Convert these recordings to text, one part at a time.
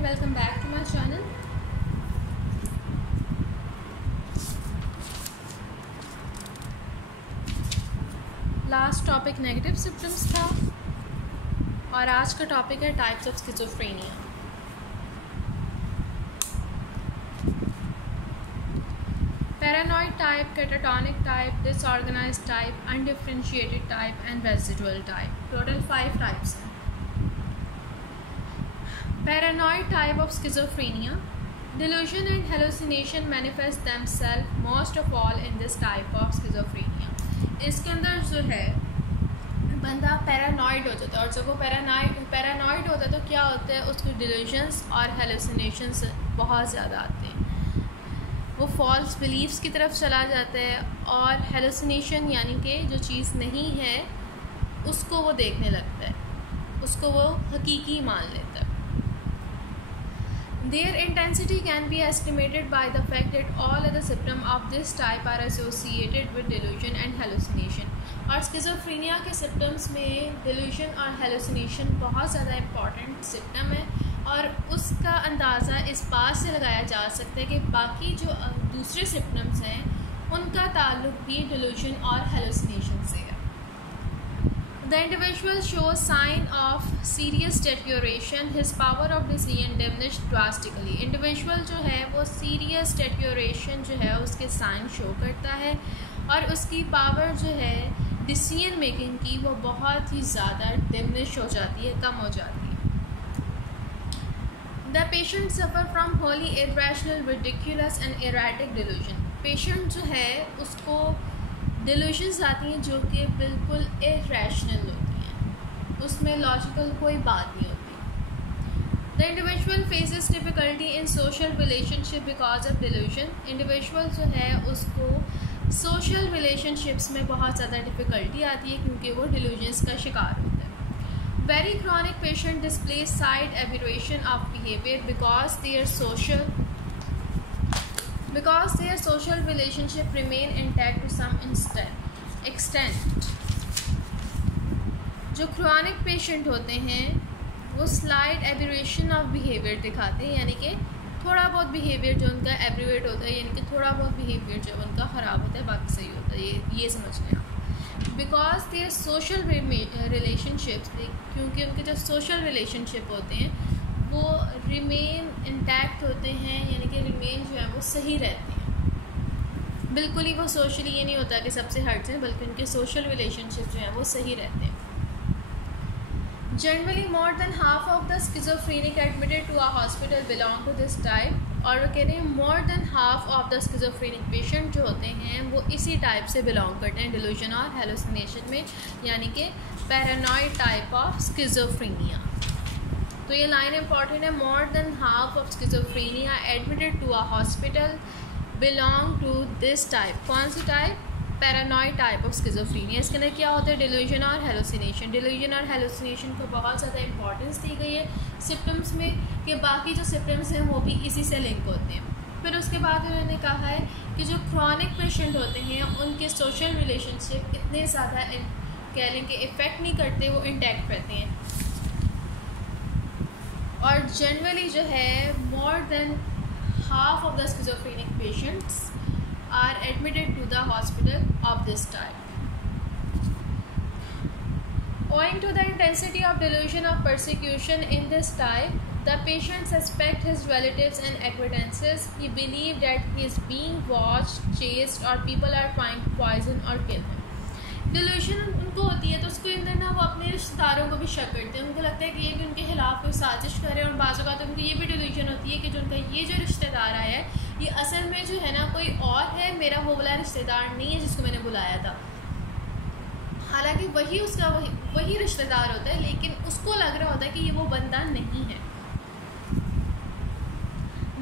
and welcome back to my channel. Last topic negative symptoms था और आज का टॉपिक है types of schizophrenia. Paranoid type, catatonic type, disorganised type, undifferentiated type and residual type. Total 5 types हैं। Paranoid type of schizophrenia. Delusion and hallucination manifest themselves most of all in this type of schizophrenia. इसके अंदर जो है बंदा paranoid हो जाता है और जब वो पैरानॉइड होता है तो क्या होता है, उसको डिल्यूजन्स और हेलुसिनेशंस बहुत ज़्यादा आते हैं। वो फॉल्स बिलीव्स की तरफ चला जाता है और हेलुसिनेशन यानी कि जो चीज़ नहीं है उसको वो देखने लगता है, उसको वो हकीकी मान लेता है। Their intensity can be estimated by the fact that all other symptoms of this type are associated with delusion and hallucination. और स्किज़ोफ्रेनिया के सिम्टम्स में delusion और hallucination बहुत ज़्यादा इम्पॉर्टेंट सिम्टम है और उसका अंदाज़ा इस बात से लगाया जा सकता है कि बाकी जो दूसरे सिम्टम्स हैं उनका ताल्लुक भी delusion और hallucination से है। The individual shows sign of serious deterioration. His power of decision diminished drastically. Individual जो है वो serious deterioration जो है उसके sign show करता है और उसकी power जो है decision making की वो बहुत ही ज़्यादा diminish हो जाती है, कम हो जाती है। The patient suffer from wholly irrational, ridiculous and erratic delusion. Patient जो है उसको डिल्यूशंस आती हैं जो कि बिल्कुल इरेशनल होती हैं, उसमें लॉजिकल कोई बात नहीं होती। The individual faces difficulty in social relationship because of delusion. Individual जो है उसको सोशल रिलेशनशिप्स में बहुत ज़्यादा डिफ़िकल्टी आती है क्योंकि वो डिल्यूजन्स का शिकार होता है। Very chronic patient display side aberration of behaviour because their social relationship remain intact to some extent. जो chronic patient होते हैं वो slight aberration of behavior दिखाते हैं, यानी कि थोड़ा बहुत behavior जो उनका aberrate होता है, यानी कि थोड़ा बहुत behavior जो उनका ख़राब होता है, बाकी सही होता है। ये समझ लें आप। Because their social relationships, क्योंकि उनके जो social relationship होते हैं वो रिमेन इंटैक्ट होते हैं, यानी कि रिमेन जो है वो सही रहते हैं। बिल्कुल ही वो सोशली ये नहीं होता कि सबसे हट जाए, बल्कि उनके सोशल रिलेशनशिप जो हैं वो सही रहते हैं। Generally more than half of the schizophrenic admitted to a hospital belong to this type. और वो कह रहे हैं more than half of the schizophrenic patient जो होते हैं वो इसी टाइप से बिलोंग करते हैं, डिल्यूजन और हेलुसिनेशन में, यानी कि पैरानॉइड टाइप ऑफ स्किज़ोफ्रेनिया। तो ये लाइन इंपॉर्टेंट है। More than half of schizophrenia admitted to a hospital belong to this type. कौन सी type? Paranoid type of schizophrenia. इसके अंदर क्या होता है? डिल्यूजन और हेलुसिनेशन। डिल्यूजन और हेलुसिनेशन को बहुत ज़्यादा इंपॉर्टेंस दी गई है सिम्टम्स में कि बाकी जो सिम्टम्स हैं वो भी इसी से लिंक होते हैं। फिर उसके बाद उन्होंने कहा है कि जो क्रॉनिक पेशेंट होते हैं उनके सोशल रिलेशनशिप इतने ज़्यादा कह लें कि इफ़ेक्ट नहीं करते, वो इंटैक्ट रहते हैं। और जनरली जो है more than half of the schizophrenic patients are admitted to the hospital of this type. Owing to the intensity of delusion of persecution in this type, the patient suspects his relatives and acquaintances. He believes that he is being watched, chased, or people are trying to poison or kill him. Delusion उनको होती है तो उसके अंदर ना वो अपने रिश्तेदारों को भी शक करते हैं। उनको लगता है कि ये भी उनके खिलाफ कोई साजिश करे और बाज़ औक़ात उनको ये भी डिल्यूशन होती है कि जो उनका ये जो रिश्तेदार आया है ये असल में जो है ना कोई और है, मेरा वो वाला रिश्तेदार नहीं है जिसको मैंने बुलाया था। हालांकि वही रिश्तेदार होता है, लेकिन उसको लग रहा होता है कि ये वो बंदा नहीं है।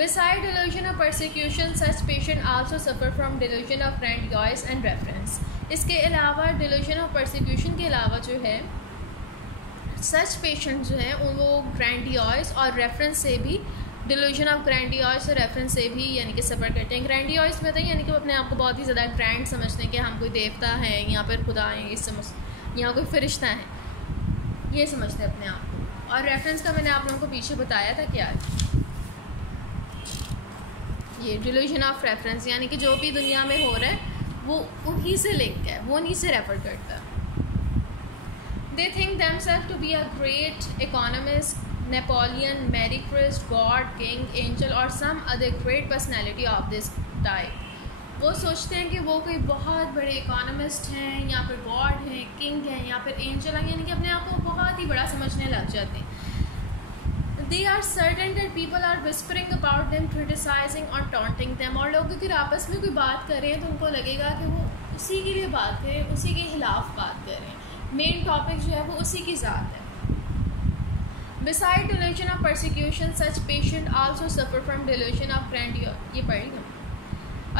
Besides delusion of persecution, such patients also suffer from delusion of grandiose and reference. इसके अलावा डिल्यूजन ऑफ परसिक्यूशन के अलावा जो है सच पेशेंट जो हैं वो ग्रैंडियोस और रेफरेंस से भी, डिल्यूजन ऑफ ग्रैंडियोस और रेफरेंस से भी यानी कि सफ़र करते हैं। ग्रैंडियोस में तो यानी कि वो अपने आप को बहुत ही ज़्यादा ग्रैंड समझते हैं कि हम कोई देवता हैं, यहाँ पर खुदा हैं, यहाँ कोई फरिश्ता है, ये समझते हैं अपने आप को। और रेफरेंस का मैंने आप लोगों को पीछे बताया था क्या है। ये डिल्यूजन ऑफ रेफरेंस, यानी कि जो भी दुनिया में हो रहा है वो उन्हीं से लिंक है, वो उन्हीं से रेफर करता है. They think themselves to be a great economist, Napoleon, Mary Christ, God, king, angel और some other great personality of this type. वो सोचते हैं कि वो कोई बहुत बड़े इकोनॉमिस्ट हैं या फिर गॉड हैं, किंग हैं या फिर एंजल हैं, यानी कि अपने आप को बहुत ही बड़ा समझने लग जाते हैं. They are certain that people are whispering about them, criticizing or taunting them. और लोग अगर आपस में कोई बात कर रहे हैं तो उनको लगेगा कि वो उसी के लिए बात करें, उसी के खिलाफ बात करें. मेन टॉपिक जो है वो उसी की ज़ात है. Beside delusion of persecution, such patient also suffer from delusion of grandeur. ये पढ़ लिया.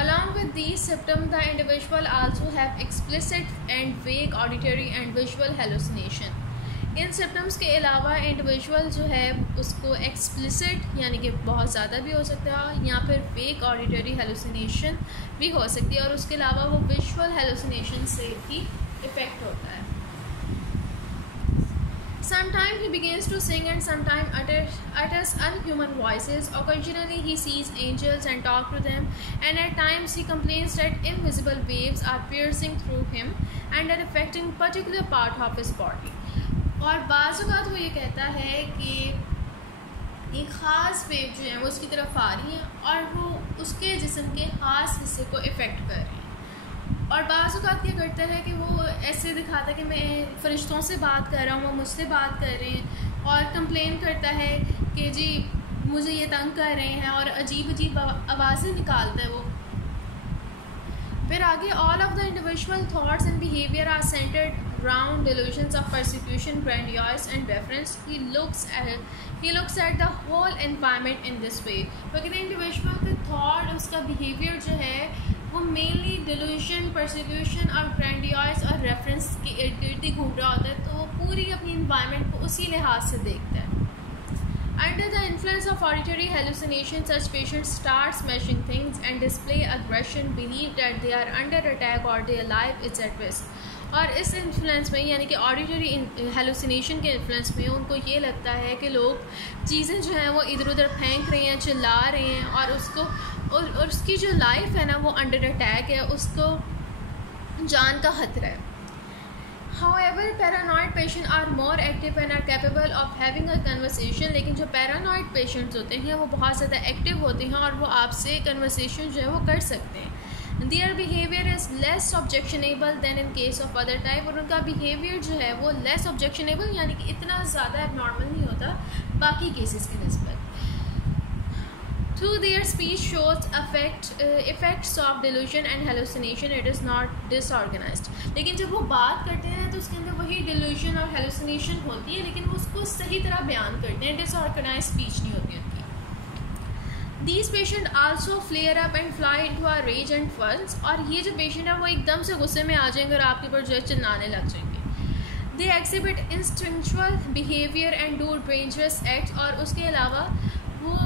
Along with these symptoms, the individual also have explicit and vague auditory and visual hallucination. In symptoms के अलावा इंडिविजुअल जो है उसको एक्सप्लिसिट यानी कि बहुत ज़्यादा भी हो सकता है या फिर वेग ऑडिटरी हेलुसिनेशन भी हो सकती है, और उसके अलावा वो विजुअल हेलुसिनेशन से भी इफ़ेक्ट होता है. Sometimes he begins to sing and sometimes utters unhuman voices. Occasionally he sees angels and talks to them, and at times he complains that invisible waves are piercing through him and are affecting particular part of his body. और बाज़ औक़ात वो ये कहता है कि एक ख़ास वेव जो है वो उसकी तरफ आ रही है और वो उसके जिस्म के ख़ास हिस्से को इफ़ेक्ट कर रही है. और बाज़ औक़ात क्या करता है कि वो ऐसे दिखाता है कि मैं फ़रिश्तों से बात कर रहा हूँ, वो मुझसे बात कर रहे हैं, और कंप्लेन करता है कि जी मुझे ये तंग कर रहे हैं, और अजीब अजीब आवाज़ें निकालता है वो. फिर आगे all of the individual thoughts and behaviour are centred around delusions of persecution, grandiose and reference. He looks at the whole environment in this way. क्योंकि इंडिविजुअल का थॉट, उसका बिहेवियर जो है वो मेनली डिल्यूशन, परसिक्यूशन और grandiose और reference के इर्द गिर्द ही घूम रहा होता है, तो वो पूरी अपनी इन्वायरमेंट को उसी लिहाज से देखता है. Under the influence of auditory hallucination, such patients start smashing things and display aggression, believe that they are under attack or their life is at risk. और इस इन्फ्लुएंस में यानी कि ऑडिटरी हेलुसिनेशन के इन्फ्लुएंस में उनको ये लगता है कि लोग चीज़ें जो हैं वो इधर उधर फेंक रहे हैं, चिल्ला रहे हैं, और उसको और उसकी जो लाइफ है ना वो अंडर अटैक है, उसको जान का खतरा है. However, paranoid patients are more active and are capable of having a conversation. लेकिन जो पैरानॉइड पेशेंट्स होते हैं वो बहुत ज़्यादा एक्टिव होते हैं और वो आपसे कन्वर्सेशन जो है वो कर सकते हैं. Their behavior is less objectionable than in case of other type. और उनका behavior जो है वो less objectionable यानी कि इतना ज़्यादा abnormal नहीं होता बाकी केसेस के निस्बत. Through their speech shows effects of delusion and hallucination. It is not disorganized. लेकिन जब वो बात करते हैं तो उसके अंदर वही delusion और hallucination होती है, लेकिन वो उसको सही तरह बयान करते हैं. disorganized speech नहीं होती उनकी. These patients also flare up and fly into a rage and fuss. और ये जो पेशेंट है वो एकदम से गुस्से में आ जाएंगे और आपके ऊपर जो है चिल्लाने लग जाएंगे. They exhibit instinctual behavior and do dangerous acts. और उसके अलावा वो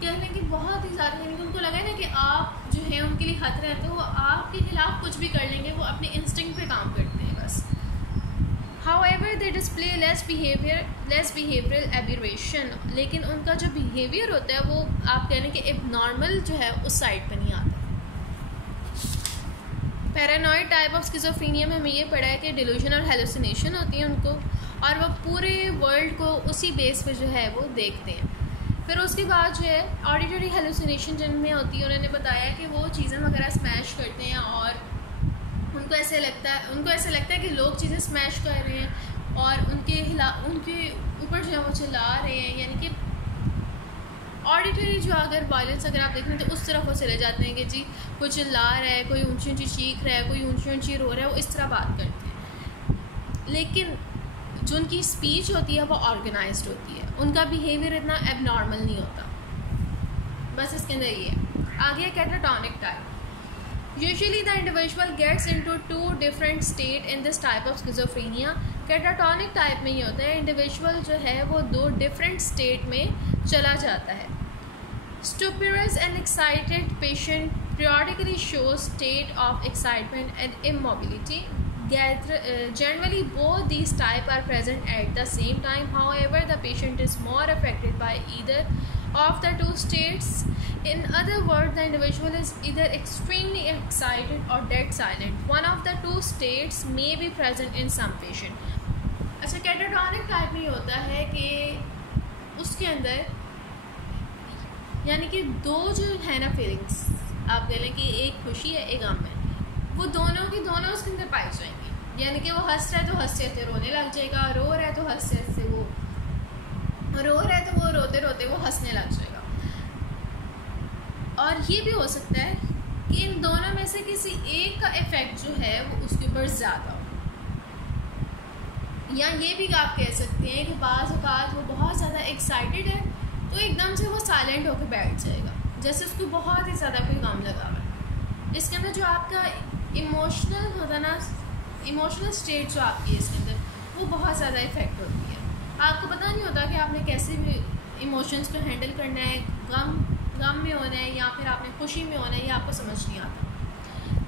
कहने की बहुत ही ज़्यादा, यानी कि उनको लगा है ना कि आप जो है उनके लिए खतरा है, तो वो आपके खिलाफ कुछ भी कर लेंगे, वो अपने इंस्टिंक्ट पे काम करते हैं बस. However, they display less behavioral aberration. लेकिन उनका जो बिहेवियर होता है वो आप कहने के एबनॉर्मल जो है उस साइड पे नहीं आता. पैरानॉइड टाइप ऑफ स्किज़ोफ्रेनिया में हमें ये पढ़ा है कि डिल्यूजन और हेलुसिनेशन होती है उनको, और वो पूरे वर्ल्ड को उसी बेस पे जो है वो देखते हैं. फिर उसके बाद जो है ऑडिटरी हेलुसिनेशन जिनमें होती है, उन्होंने बताया कि वो चीज़ें वगैरह स्मैश करते हैं और उनको ऐसे लगता है कि लोग चीज़ें स्मैश कर रहे हैं और उनके ऊपर जो है वो चिल्ला रहे हैं. यानी कि ऑडिटरी जो अगर वायलेंस अगर आप देख रहे हैं तो उस तरफ वो चले जाते हैं कि जी कोई चिल्ला रहा है, कोई ऊंची ऊंची चीख रहा है, कोई ऊंची ऊंची रो रहा है, वो इस तरह बात करते हैं. लेकिन जो उनकी स्पीच होती है वो ऑर्गेनाइज्ड होती है, उनका बिहेवियर इतना एबनॉर्मल नहीं होता. बस इसके अंदर ये है. आगे कैटाटॉनिक type. Usually the individual gets into two different state in this type of schizophrenia. Catatonic type में ये होता है, इंडिविजुअल जो है वो दो डिफरेंट स्टेट में चला जाता है. Stuporous and excited patient periodically shows state of excitement and immobility. Generally both these types are present at the same time. However, the patient is more affected by either of the two states. In other words, the individual is either extremely excited or dead silent. One of the two states may be present in some patient. अच्छा, कैटाटॉनिक type में होता है कि उसके अंदर यानी कि दो जो है ना फीलिंग्स, आप कह लें कि एक खुशी है एक गम है, वो दोनों की दोनों उसके अंदर पाई जाएंगी। यानी कि वो हंस रहा है तो हंसते हंसते रोने लग जाएगा, रो रहा है तो हंसते हंसते वो रो रहा है तो वो रोते रोते वो हंसने लग जाएगा। और ये भी हो सकता है कि इन दोनों में से किसी एक का इफ़ेक्ट जो है वो उसके ऊपर ज़्यादा हो, या ये भी आप कह सकते हैं कि बाज़ औक़ात वो बहुत ज़्यादा एक्साइटेड है तो एकदम से वो साइलेंट होकर बैठ जाएगा, जैसे उसको बहुत ही ज़्यादा कोई काम लगा हुआ है। इसके अंदर जो आपका इमोशनल होता है ना, इमोशनल स्टेट जो आपकी है इसके अंदर वो बहुत ज़्यादा इफ़ेक्ट होती है। आपको पता नहीं होता कि आपने कैसे भी इमोशंस को हैंडल करना है, गम में होना है या फिर आपने खुशी में होना है, ये आपको समझ नहीं आता।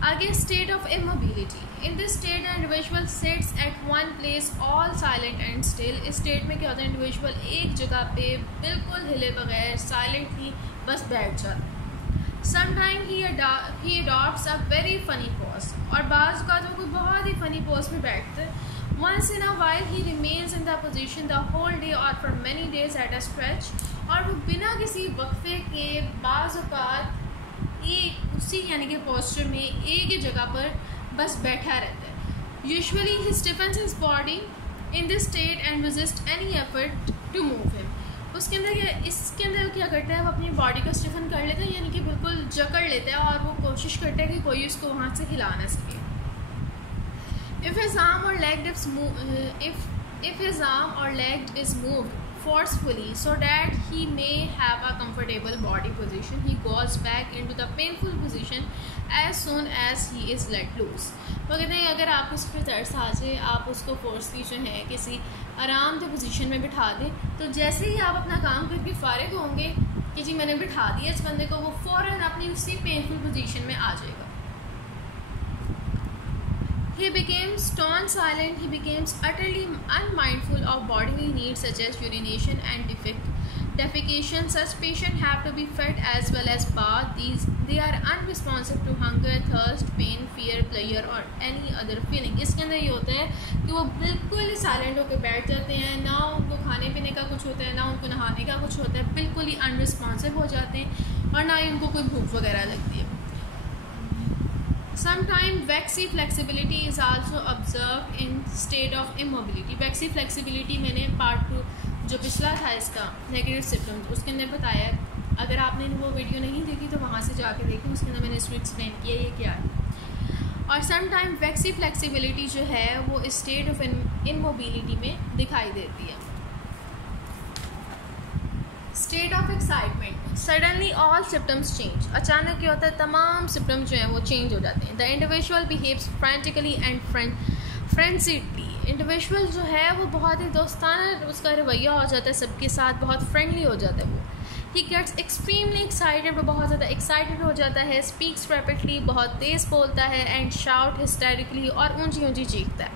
आगे state of immobility. In this state the individual seats eight one place all silent and still. इस स्टेट में क्या होता है, इंडिविजुअल एक जगह पे बिल्कुल हिले बगैर साइलेंटली बस बैठ जाता है। Sometime he adopts a very funny pose, और बाज़ का तो कोई बहुत ही फ़नी पोज में बैठते हैं। Once in a while he remains in the position the whole day or for many days at a stretch, और वो बिना किसी वक्फे के बाज़ औक़ात एक उसी यानी कि पोस्चर में एक ही जगह पर बस बैठा रहता है। Usually he stiffens his body in this state and resists any effort to move him. उसके अंदर इसके अंदर क्या करता है, वो अपनी बॉडी को स्टिफन कर लेता है, यानी कि बिल्कुल जकड़ लेता है और वो कोशिश करता है कि कोई उसको वहाँ से हिला ना सके। If his arm or leg is moved forcefully so that he may have a comfortable body position, he goes back into the painful position as soon as he is let loose. वो कहते हैं अगर आप उस पर तरस आ जाए, आप उसको फोर्सली जो है किसी आरामदेह पोजीशन में बिठा दें, तो जैसे ही आप अपना काम करके फारिग होंगे कि जी मैंने बिठा दिया इस बंदे को, वो फ़ौरन अपनी उसी पेनफुल पोजीशन में आ जाएगा। He becomes stone silent. He becomes utterly unmindful of bodily needs such as urination and defecation. Such patients have to be fed as well as bathed. They are unresponsive to hunger, thirst, pain, fear, pleasure or any other feeling. इसके अंदर ये होता है कि वो बिल्कुल silent होकर बैठ जाते हैं, ना उनको खाने पीने का कुछ होता है, ना उनको नहाने का कुछ होता है, बिल्कुल ही अनरिस्पॉन्सिव हो जाते हैं और ना ही उनको कोई भूख वगैरह लगती है। Sometimes waxy flexibility is also observed in state of immobility. Waxy flexibility मैंने पार्ट 2 जो पिछला था इसका नेगेटिव सिम्टम्स उसके अंदर बताया है। अगर आपने वो वीडियो नहीं देखी तो वहाँ से जाके देखें, उसके अंदर मैंने इसको एक्सप्लेन किया ये क्या है। और समटाइम वैक्सी फ्लेक्सिबिलिटी जो है वो स्टेट ऑफ इमोबिलिटी में दिखाई देती है। State of excitement. Suddenly all symptoms change. अचानक क्या होता है, तमाम सिम्टम्स जो हैं वो चेंज हो जाते हैं। The individual behaves frantically and frenziedly. Individual जो है वो बहुत ही दोस्ताना उसका रवैया हो जाता है, सबके साथ बहुत फ्रेंडली हो जाता है। वो ही गेट्स एक्सट्रीमली एक्साइटेड, वो बहुत ज़्यादा एक्साइटेड हो जाता है। स्पीक्स रैपिडली, बहुत तेज़ बोलता है। एंड शाउट हिस्टेरिकली, और ऊंची ऊंची चीखता है।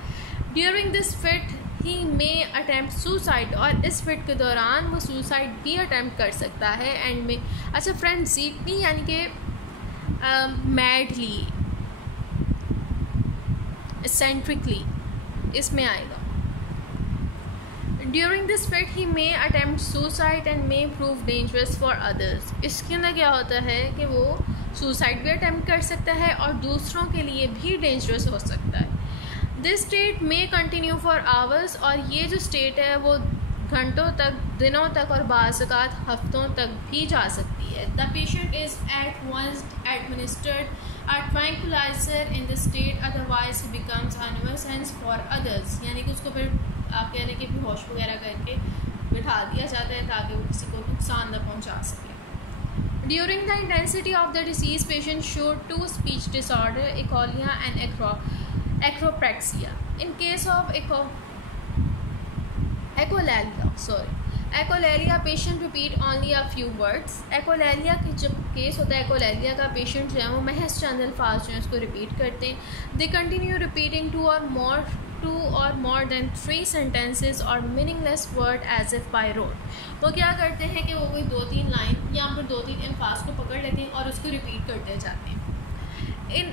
During this fit he may attempt suicide, और इस फिट के दौरान वो सुसाइड भी अटैम्प्ट कर सकता है। एंड में अच्छा फ्रेंजीली यानी कि मैडली, एसेंट्रिकली इसमें आएगा। During this fit he may attempt suicide and may prove dangerous for others. इसके अंदर क्या होता है कि वो सुसाइड भी अटैम्प्ट कर सकता है और दूसरों के लिए भी डेंजरस हो सकता है। This state may continue for hours, और ये जो स्टेट है वो घंटों तक, दिनों तक और बाज़ औक़ात हफ्तों तक भी जा सकती है। The patient is at once administered a tranquilliser in the state, otherwise he becomes a nuisance for others. यानी कि उसको फिर आप कह रहे कि बेहोश वगैरह करके बिठा दिया जाता है ताकि वो किसी को नुकसान न पहुँचा सके। During the intensity of the disease patient showed 2 speech disorder, echolalia and acropraxia. In case of echolalia, patient repeat only a few words. Echolalia की जब केस होता है, echolalia का पेशेंट जो है वो महज चंद अल्फाज जो है उसको रिपीट करते हैं। They continue repeating 2 or more 2 or more than 3 sentences or meaningless word as if by rote। वो क्या करते हैं कि वो कोई 2-3 लाइन या फिर 2-3 अल्फाज को पकड़ लेते हैं और उसको रिपीट करते जाते हैं। इन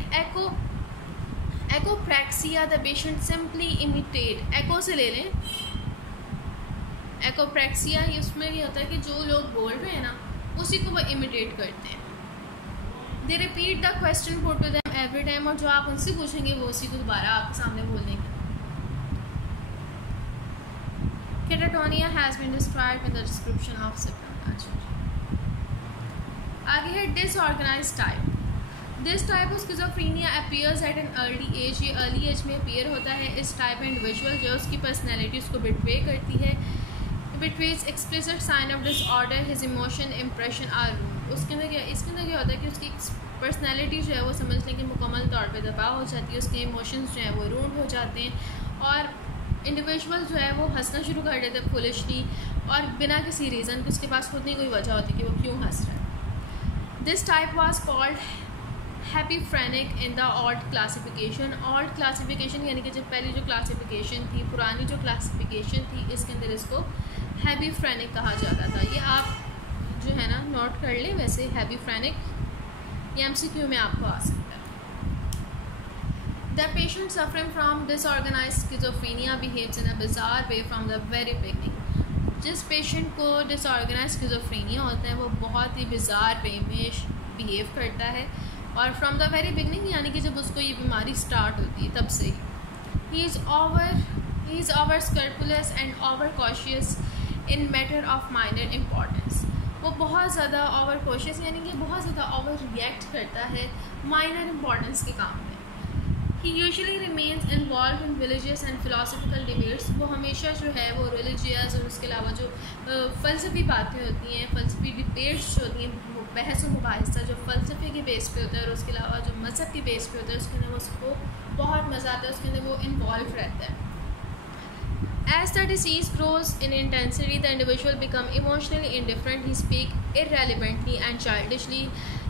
एकोप्रैक्सिया द पेशेंट सिंपली इमिटेट, एको से ले लें, एकोप्रैक्सिया उसमें ये होता है कि जो लोग बोल रहे हैं ना उसी को वो इमिटेट करते हैं। They repeat the question put to them every time, और जो आप उनसे पूछेंगे वो उसी को दोबारा आपके सामने बोलने की। Catatonia has been described in the description of symptom. आगे है disorganised type. This type of schizophrenia appears at an early age, ये अर्ली एज में अपीयर होता है। इस टाइप में इंडिविजुअल जो उसकी पर्सनैलिटी उसको बिट्रे करती है, betrays explicit sign of disorder, his emotion impression are rude. इसके अंदर क्या होता है कि उसकी पर्सनैलिटी जो है वो समझ लें कि मुकम्मल तौर पे दबाव हो जाती है, उसके इमोशंस जो हैं वो रूड हो जाते हैं और इंडिविजुअल जो है वो हंसना शुरू कर देते हैं फुलिशली और बिना किसी रीज़न के, उसके पास खुद नहीं कोई वजह होती कि वो क्यों हंस रहा है। This type was called hebephrenic in the old classification. Old classification यानी कि जब पहली जो क्लासिफिकेशन थी, पुरानी जो क्लासिफिकेशन थी, इसके अंदर इसको हैप्पीफ्रेनिक कहा जाता था। ये आप जो है ना नोट कर लें। वैसे हैप्पीफ्रेनिक ये MCQ में आपको आ सकता है। The patient suffering from disorganized schizophrenia behaves in a bizarre way from the very beginning। जिस पेशेंट को डिसऑर्गेनाइज स्किज़ोफ्रेनिया होता है वो बहुत ही बिज़ार वे में बिहेव करता है और फ्रॉम द वेरी बिगनिंग यानी कि जब उसको ये बीमारी स्टार्ट होती है तब से ही। He is over scrupulous and over cautious in matter of minor importance. वो बहुत ज़्यादा ओवर कॉशियस यानी कि बहुत ज़्यादा ओवर रिएक्ट करता है माइनर इम्पॉर्टेंस के काम में। He usually remains involved in religious and philosophical debates। वो हमेशा जो है वो रिलीजियस और उसके अलावा जो फ़लसफ़ी बातें होती हैं, फ़लसफ़ी डिबेट्स जो होती हैं, वो बहस व मुबाहिसा जो फ़लसफ़े के बेस पे होता है और उसके अलावा जो मज़हब के बेस पे होता है उसके अंदर उसको बहुत मज़ा आता है, उसके अंदर वो इन्वॉल्व रहता है। As the disease grows in intensity, the individual become emotionally indifferent. He speak irrelevantly and childishly.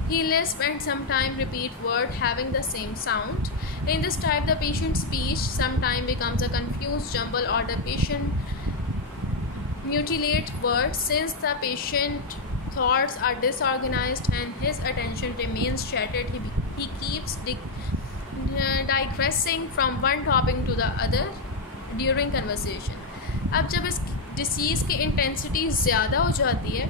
He lisp and sometimes repeat word having the same sound. In this type, the patient's speech sometimes becomes a confused jumble or the patient mutilate words. Since the patient thoughts are disorganized and his attention remains shattered, he keeps digressing from one topic to the other during conversation। अब जब इस disease की intensity ज़्यादा हो जाती है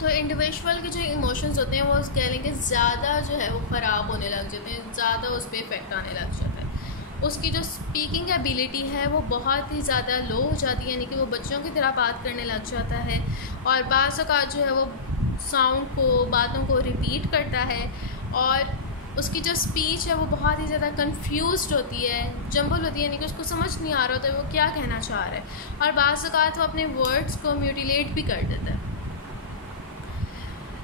तो individual के जो इमोशंस होते हैं वो कह लेंगे ज़्यादा जो है वो ख़राब होने लग जाते हैं, ज़्यादा उस पर इफ़ेक्ट आने लग जाता है। उसकी जो स्पीकिंग एबिलिटी है वो बहुत ही ज़्यादा लो हो जाती है, यानी कि वो बच्चों की तरह बात करने लग जाता है और बाज़ औक़ात जो है वो साउंड को, बातों को रिपीट करता है और उसकी जो स्पीच है वो बहुत ही ज़्यादा कंफ्यूज्ड होती है, जंबल होती है, यानी कि उसको समझ नहीं आ रहा होता है वो क्या कहना चाह रहा है और बाज़ औक़ात वो अपने वर्ड्स को म्यूटिलेट भी कर देता है।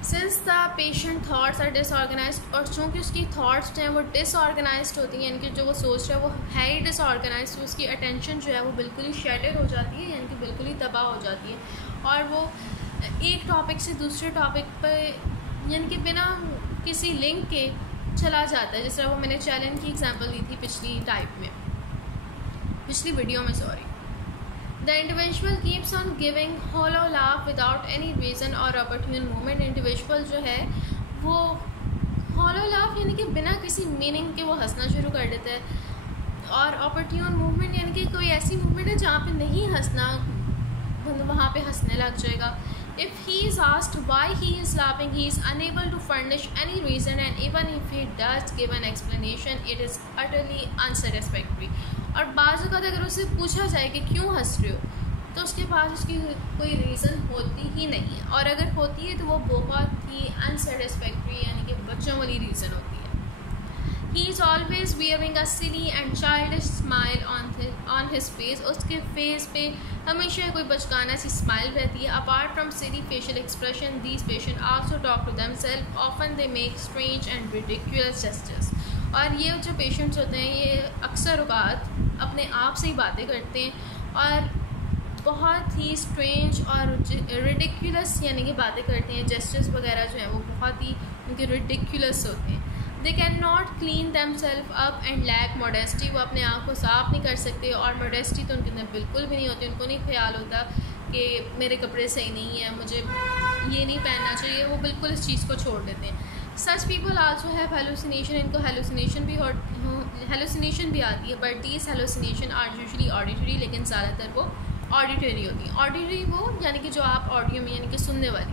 Since the patient thoughts are disorganised, और चूँकि उसकी थाट्स जो हैं वो डिसऑर्गेनाइज्ड होती हैं, यानी कि जो वो सोच रहा है वो है ही डिसऑर्गेनाइज्ड, तो उसकी अटेंशन जो है वो बिल्कुल ही शैटर हो जाती है, यानी कि बिल्कुल ही तबाह हो जाती है और वो एक टॉपिक से दूसरे टॉपिक पर यानी कि बिना किसी लिंक के चला जाता है। जिस तरह वो मैंने चैलेंज की एग्जांपल दी थी पिछली वीडियो में, sorry. The individual keeps on giving hollow laugh without any reason or opportune moment। Individual जो है वो hollow laugh यानी कि बिना किसी मीनिंग के वो हंसना शुरू कर देता है और opportune movement यानी कि कोई ऐसी मूवमेंट है जहाँ पे नहीं हंसना वहाँ पे हंसने लग जाएगा। If he is asked why he is laughing, he is unable to furnish any reason, and even if he does give an explanation, it is utterly unsatisfactory। और बाज़ औक़ात अगर उससे पूछा जाए कि क्यों हंस रहे हो तो उसके पास उसकी कोई रीज़न होती ही नहीं है और अगर होती है तो वो बहुत ही अनसेटिस्फैक्ट्री यानी कि बच्चों वाली रीज़न होती है। He is always wearing a silly and childish smile on his face। उसके फेस पे हमेशा कोई बचकाना सी स्माइल रहती है। Apart from silly facial expression, these patients also talk to themselves। Often they make strange and ridiculous gestures। और ये जो patients होते हैं ये अक्सर औक़ात अपने आप से ही बातें करते हैं और बहुत ही स्ट्रेंज और रिडिकुलस यानी कि बातें करते हैं। जेस्चर्स वगैरह जो हैं वो बहुत ही उनके रिडिकुलस होते हैं। They can not clean them self up and lack modesty, वो अपने आप को साफ़ नहीं कर सकते और मॉडेस्टी तो उनके अंदर बिल्कुल भी नहीं होती, उनको नहीं ख्याल होता कि मेरे कपड़े सही नहीं है, मुझे ये नहीं पहनना चाहिए, वो बिल्कुल इस चीज़ को छोड़ देते हैं। Such people also have hallucination, इनको हेलुसिनेशन भी आती है, but these hallucination are usually auditory, लेकिन ज़्यादातर वो ऑडिटरी होती हैं। ऑडिटरी वो यानी कि जो आप ऑडियो में यानी कि सुनने वाली।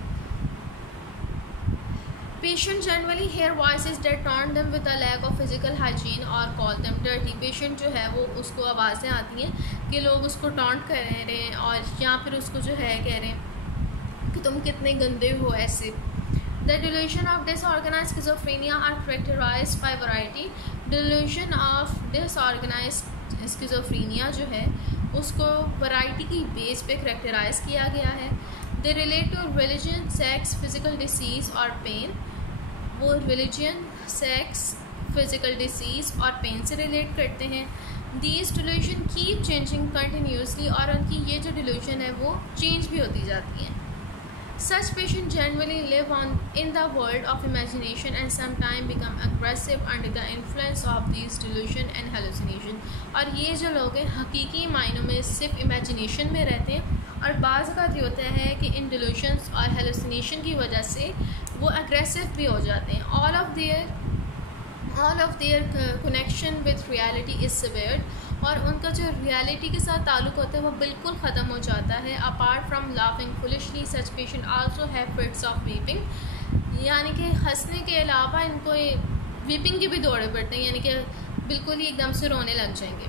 Patient generally hear voices that taunt them with a lack of physical hygiene और कॉल देम डर्टी, पेशेंट जो है वो उसको आवाज़ें आती हैं कि लोग उसको टॉन्ट कर रहे हैं और या फिर उसको जो है कह रहे हैं कि तुम कितने गंदे हो ऐसे। The delusion of disorganized schizophrenia are characterized by variety. Delusion of disorganized schizophrenia जो है उसको वैरायटी की बेस पे करेक्टराइज किया गया है। They relate to religion, sex, physical disease और pain. वो religion, sex, physical disease और pain से relate करते हैं। These delusion keep changing continuously और उनकी ये जो delusion है वो change भी होती जाती हैं। Such patients generally live in the world of imagination and sometimes become aggressive under the influence of these delusion and hallucination. और ये जो लोग हैं हकीकी मायनों में सिर्फ इमेजिनेशन में रहते हैं और बाज़ अवक़ात ये होता है कि इन delusions और hallucination की वजह से वो aggressive भी हो जाते हैं। All of their connection with reality is severed और उनका जो रियलिटी के साथ ताल्लुक़ होता है वो बिल्कुल ख़त्म हो जाता है। Apart from laughing foolishly such patient also have fits of weeping, यानी कि हंसने के अलावा इनको वीपिंग के भी दौरे पड़ते हैं, यानी कि बिल्कुल ही एकदम से रोने लग जाएंगे।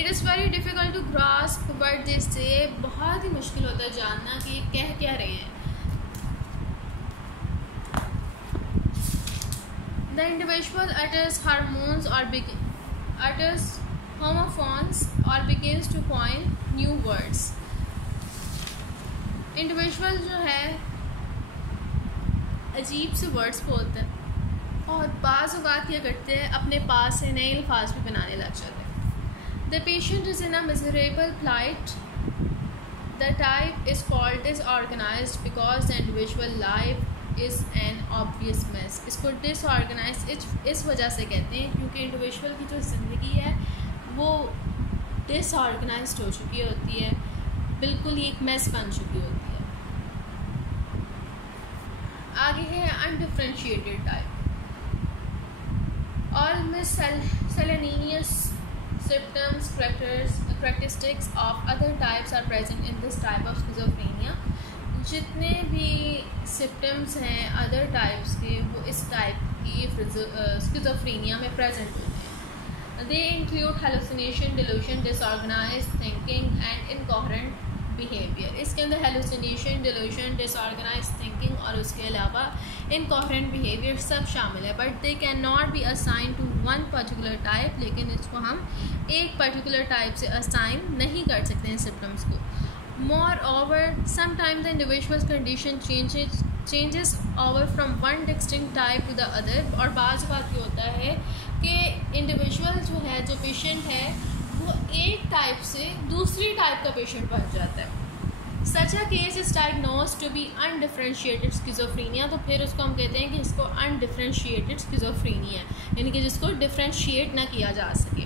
It is very difficult to grasp but they say, बहुत ही मुश्किल होता है जानना कि ये कह क्या रहे हैं। The individual utters hormones or utters homophones or begins to coin new words. Individual जो है अजीब से वर्ड्स बोलते हैं और बाज़ औक़ात क्या करते हैं अपने पास से नए अल्फाज भी बनाने लग जाते हैं। The patient is in a miserable plight. The type is called disorganized because the individual life is an obvious mess. इसको disorganized इस वजह से कहते हैं क्योंकि इंडिविजुअल की जो ज़िंदगी है वो disorganized हो चुकी होती है, बिल्कुल ही एक मेस बन चुकी होती है। आगे है undifferentiated type. All miscellaneous symptoms, characteristics of other types are present in this type of schizophrenia. जितने भी सिम्टम्स हैं अदर टाइप्स के वो इस टाइप की स्किज़ोफ्रेनिया में प्रेजेंट होते हैं। They include hallucination, delusion, disorganised thinking and incoherent behaviour. इसके अंदर हेलुसिनेशन, डिल्यूशन, डिसऑर्गेनाइज्ड थिंकिंग और उसके अलावा इनकोहेरेंट बिहेवियर सब शामिल है। But they can not be assign to one particular type, लेकिन इसको हम एक पर्टिकुलर टाइप से असाइन नहीं कर सकते हैं सिम्टम्स को। Moreover, sometimes the individual's condition changes over from one distinct type to the other. और बाज़ बात ये होता है कि इंडिविजुअल जो है जो पेशेंट है वो एक टाइप से दूसरी टाइप का पेशेंट बन जाता है। Such a case is diagnosed to be undifferentiated schizophrenia, तो फिर उसको हम कहते हैं कि इसको undifferentiated schizophrenia है, यानी कि जिसको डिफ्रेंशिएट ना किया जा सके।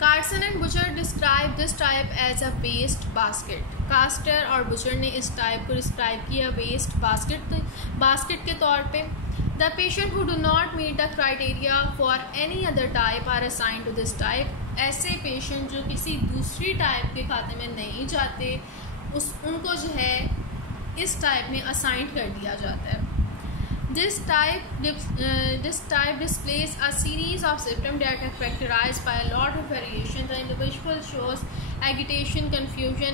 Carson and Butcher describe this type as a waste basket. Castor और बुचर ने इस टाइप को डिस्क्राइब किया वेस्ट बास्केट के तौर पे। The patient who do not meet the criteria for any other type are assign to this type. ऐसे patient जो किसी दूसरी टाइप के खाते में नहीं जाते उनको जो है इस टाइप में असाइन कर दिया जाता है। This type displays a series of symptoms that are characterized by a lot of variation. The individual shows agitation, confusion,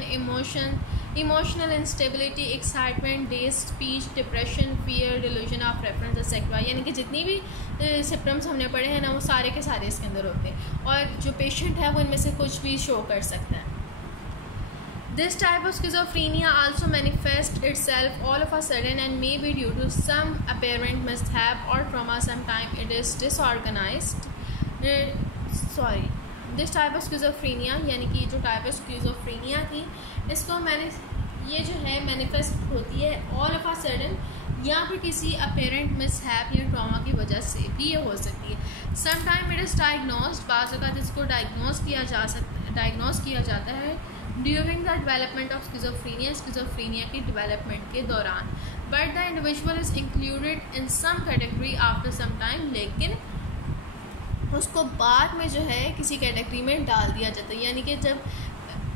emotional instability, excitement, dazed speech, depression, fear, delusion of preference, etc. यानी कि जितनी भी symptoms हमने पढ़े हैं ना वो सारे के सारे इसके अंदर होते हैं और जो पेशेंट है वो इनमें से कुछ भी शो कर सकता है। This type of schizophrenia also manifests itself all of a sudden and may be due to some apparent mishap or trauma. Sometimes it is disorganized. This type of schizophrenia यानी कि जो type of schizophrenia थी इसको ये जो है manifest होती है ऑल ऑफ अ सडन, या फिर किसी अपेरेंट मिसहैप या ट्रॉमा की वजह से भी ये हो सकती है। समटाइम इट इज़ डायग्नोस्ड, बाज़ औक़ात इसको डायग्नोस किया जाता है during the development of schizophrenia की डेवलपमेंट के दौरान, but the individual is included in some category after some time, लेकिन उसको बाद में जो है किसी कैटेगरी में डाल दिया जाता है। यानी कि जब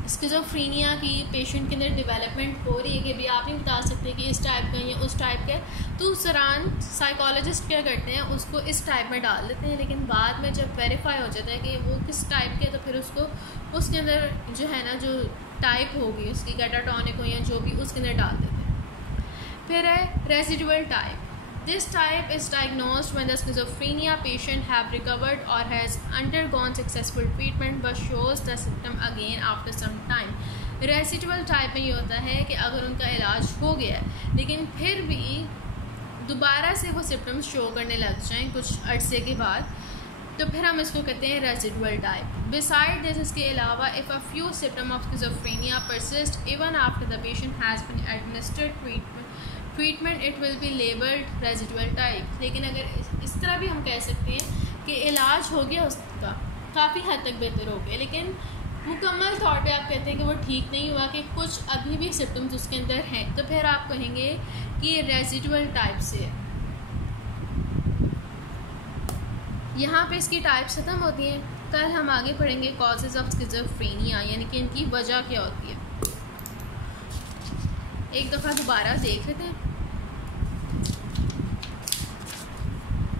स्किज़ोफ्रेनिया की पेशेंट के अंदर डेवलपमेंट हो रही है कि भी आप नहीं बता सकते कि इस टाइप का या उस टाइप का, तो उस दौरान साइकोलॉजिस्ट क्या करते हैं, उसको इस टाइप में डाल देते हैं, लेकिन बाद में जब वेरीफाई हो जाता है कि वो किस टाइप के, तो फिर उसको उसके अंदर जो है ना जो टाइप होगी उसकी कैटाटॉनिक हो या जो भी, उसके अंदर डाल देते हैं। फिर है residual type. This type is diagnosed when the schizophrenia patient have recovered or has undergone successful treatment but shows the symptom again after some time. Residual type में ये होता है कि अगर उनका इलाज हो गया है लेकिन फिर भी दोबारा से वो सिम्टम्स शो करने लग जाएं कुछ अरसे के बाद, तो फिर हम इसको कहते हैं रेसिडुअल टाइप। बिसाइड दिस, इसके अलावा if a few symptom of schizophrenia persist even after the patient has been administered treatment it will be labelled residual type. लेकिन अगर इस तरह भी हम कह सकते हैं कि इलाज हो गया उसका, काफ़ी हद तक बेहतर हो गया, लेकिन मुकम्मल तौर पे आप कहते हैं कि वो ठीक नहीं हुआ, कि कुछ अभी भी सिम्टम्स उसके अंदर हैं, तो फिर आप कहेंगे कि ये रेजिडुअल टाइप से है। यहाँ पे इसकी टाइप्स ख़त्म होती हैं। कल हम आगे पढ़ेंगे कॉजेज़ ऑफ स्किज़ोफ्रेनिया, यानी कि इनकी वजह क्या होती है। एक दफ़ा दोबारा देख लेते हैं।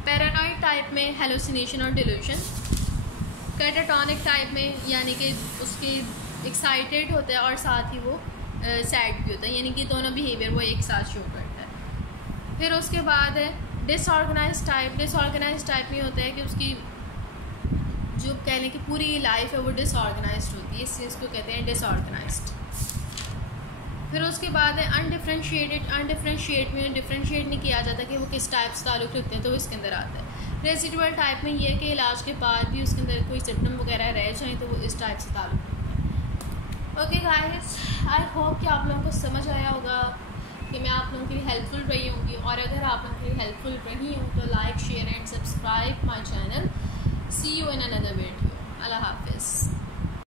पैरानॉइड टाइप में हेलुसिनेशन और डिल्यूशन, कैटाटॉनिक टाइप में यानी कि उसके एक्साइटेड होता है और साथ ही वो सैड भी होता है, यानी कि दोनों बिहेवियर वो एक साथ शो करता है। फिर उसके बाद है डिसऑर्गेनाइज टाइप। डिसऑर्गेनाइज टाइप में होता है कि उसकी जो कह लें कि पूरी लाइफ है वो डिसऑर्गेनाइज्ड होती है, इसलिए इसको कहते हैं डिसऑर्गेनाइज्ड। फिर उसके बाद है अनडिफ्रेंशिएटेड। अनडिफ्रेंशिएट में डिफ्रेंशिएट नहीं किया जाता कि वो किस टाइप से ताल्लुक़ रखते हैं, तो इसके अंदर आता है। रेसिडुअल टाइप में ये है कि इलाज के बाद भी उसके अंदर कोई सिम्टम वगैरह रह जाए तो वो इस टाइप से ताल्लुक़ रखते हैं। ओके गाइस, आई होप कि आप लोगों को समझ आया होगा, कि मैं आप लोगों के लिए हेल्पफुल रही होंगी, और अगर आप लोगों के लिए हेल्पफुल रही हूँ तो like share and subscribe my channel. See you in another video. अल्लाह हाफिज़।